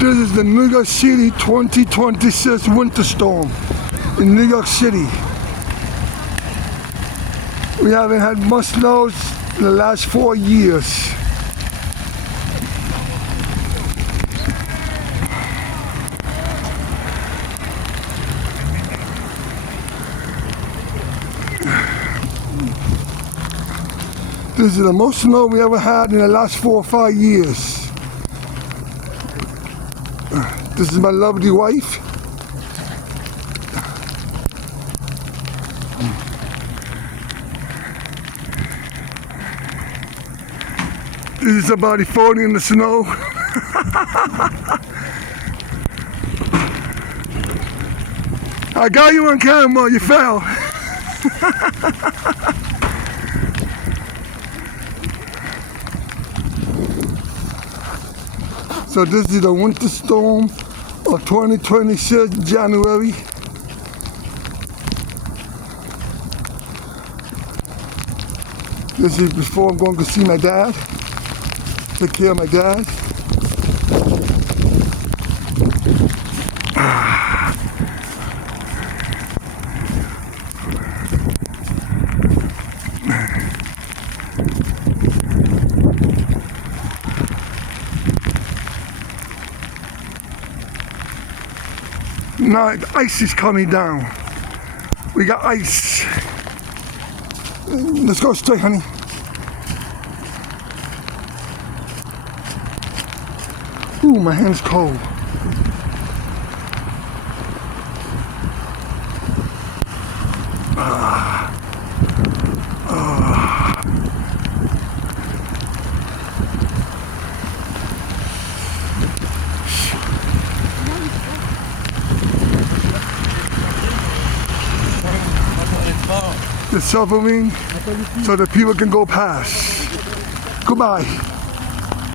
This is the New York City 2026 winter storm in New York City. We haven't had much snow in the last 4 years. This is the most snow we ever had in the last 4 or 5 years. This is my lovely wife. This is somebody falling in the snow. I got you on camera, you fell. So this is the winter storm of 2026 January. This is before I'm going to see my dad, take care of my dad. Now the ice is coming down. We got ice. Let's go straight, honey. Ooh, my hand's cold. The submarine so that people can go past. Goodbye.